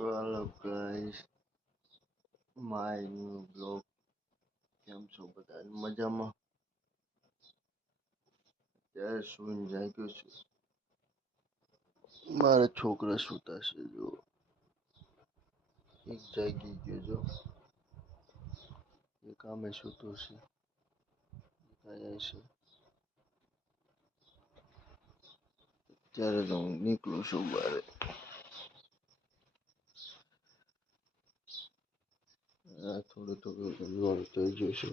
Hello guys, my new vlog. કેમ છો બધા મજામાં? ત્યારે સુઈને જાગ્યો છું. મારા છોકરા સૂતા છે જો એક જાગી ગયો જો એક આમે સૂતો છે આયા છે. ત્યારે તો હું નીકળું છું બારે. થોડું લોડ થઈ ગયું છે.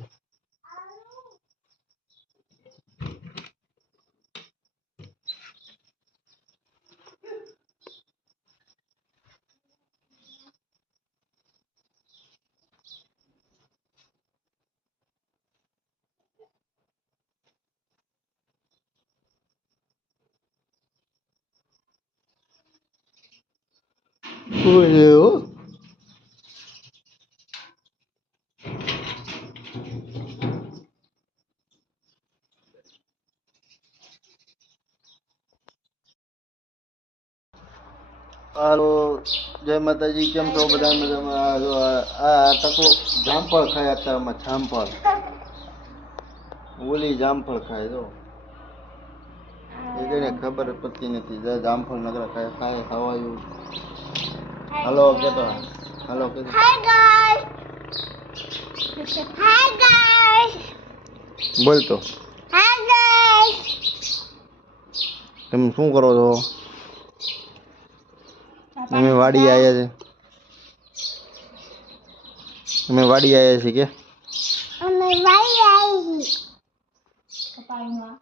ઓય હાલો જય માતાજી. કેમ છો બધા મજામાં? આ ટકો જામફળ ખાય અત્યારમાં. જામફળ ઓલી જામફળ ખાય તો એને ખબર પડતી નથી. જામફળ નકરા ખાય ખાય ખવાયું. હાલો કેતો હાલો કેતો હાય ગાઈસ બોલ તો હાય ગાઈસ. તમે શું કરો છો? અમે વાડી આવ્યા છે. અમે વાડી આવ્યા છીએ કે અમે વાડી આવી છીએ કપાળમાં